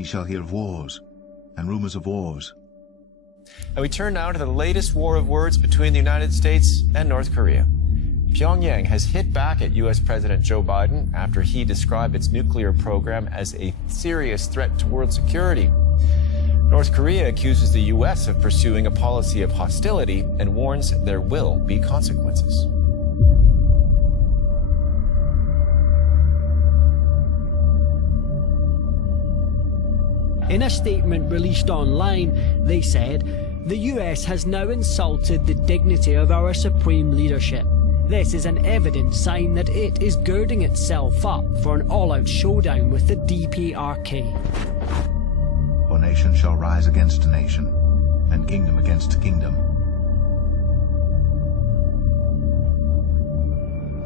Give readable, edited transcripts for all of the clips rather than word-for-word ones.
ye shall hear of wars and rumors of wars. And we turn now to the latest war of words between the United States and North Korea. Pyongyang has hit back at U.S. President Joe Biden after he described its nuclear program as a serious threat to world security. North Korea accuses the U.S. of pursuing a policy of hostility and warns there will be consequences. In a statement released online, they said, "The US has now insulted the dignity of our supreme leadership. This is an evident sign that it is girding itself up for an all-out showdown with the DPRK. For nation shall rise against nation, and kingdom against kingdom."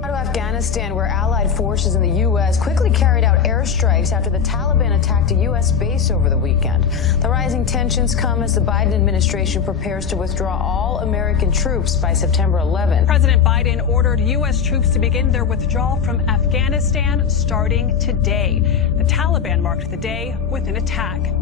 Out of Afghanistan, where allied forces in the U.S. quickly carried out airstrikes after the Taliban attacked a U.S. base over the weekend. The rising tensions come as the Biden administration prepares to withdraw all American troops by September 11th. President Biden ordered U.S. troops to begin their withdrawal from Afghanistan starting today. The Taliban marked the day with an attack.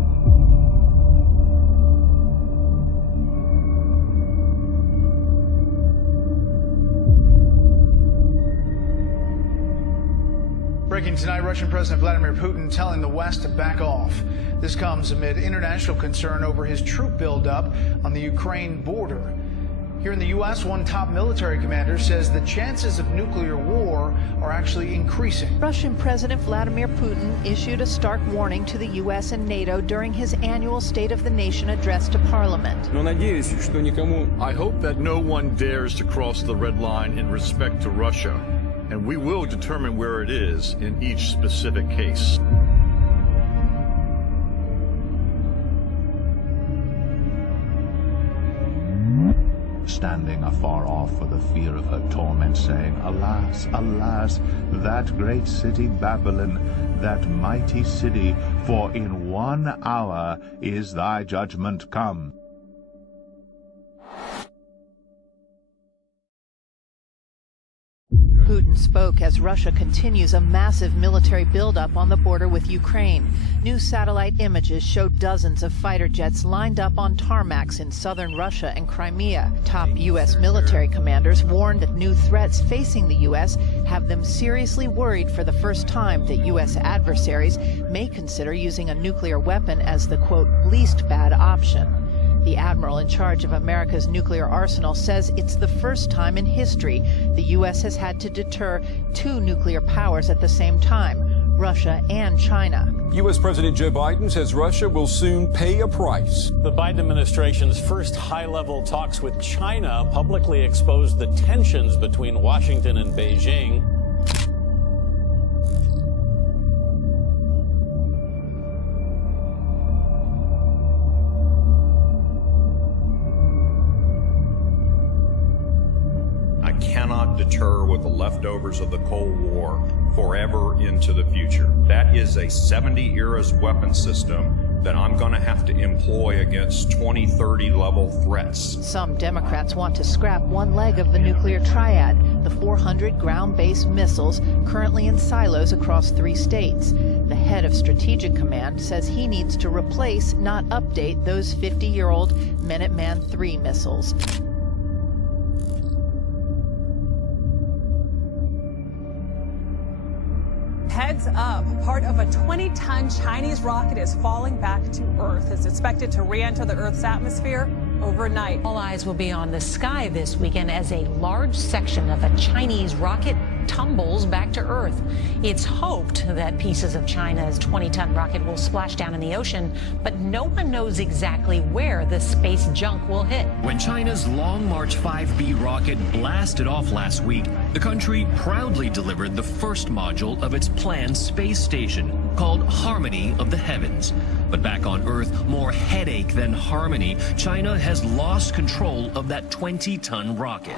Breaking tonight, Russian President Vladimir Putin telling the West to back off. This comes amid international concern over his troop buildup on the Ukraine border. Here in the U.S., one top military commander says the chances of nuclear war are actually increasing. Russian President Vladimir Putin issued a stark warning to the U.S. and NATO during his annual State of the Nation address to Parliament. I hope that no one dares to cross the red line in respect to Russia, and we will determine where it is in each specific case. Standing afar off for the fear of her torment, saying, "Alas, alas, that great city Babylon, that mighty city, for in 1 hour is thy judgment come." Putin spoke as Russia continues a massive military buildup on the border with Ukraine. New satellite images show dozens of fighter jets lined up on tarmacs in southern Russia and Crimea. Top U.S. military commanders warned that new threats facing the U.S. have them seriously worried for the first time that U.S. adversaries may consider using a nuclear weapon as the, quote, least bad option. The admiral in charge of America's nuclear arsenal says it's the first time in history the U.S. has had to deter two nuclear powers at the same time, Russia and China. U.S. President Joe Biden says Russia will soon pay a price. The Biden administration's first high-level talks with China publicly exposed the tensions between Washington and Beijing. Cannot deter with the leftovers of the Cold War forever into the future. That is a 70-era weapon system that I'm going to have to employ against 2030 level threats. Some Democrats want to scrap one leg of the nuclear triad, the 400 ground-based missiles currently in silos across 3 states. The head of Strategic Command says he needs to replace, not update, those 50-year-old Minuteman III missiles. Heads up, part of a 20-ton Chinese rocket is falling back to Earth. It's expected to re-enter the Earth's atmosphere overnight. All eyes will be on the sky this weekend as a large section of a Chinese rocket tumbles back to Earth. It's hoped that pieces of China's 20-ton rocket will splash down in the ocean, but no one knows exactly where the space junk will hit. When China's Long March 5B rocket blasted off last week, the country proudly delivered the first module of its planned space station, called Harmony of the Heavens. But back on Earth, more headache than harmony, China has lost control of that 20-ton rocket.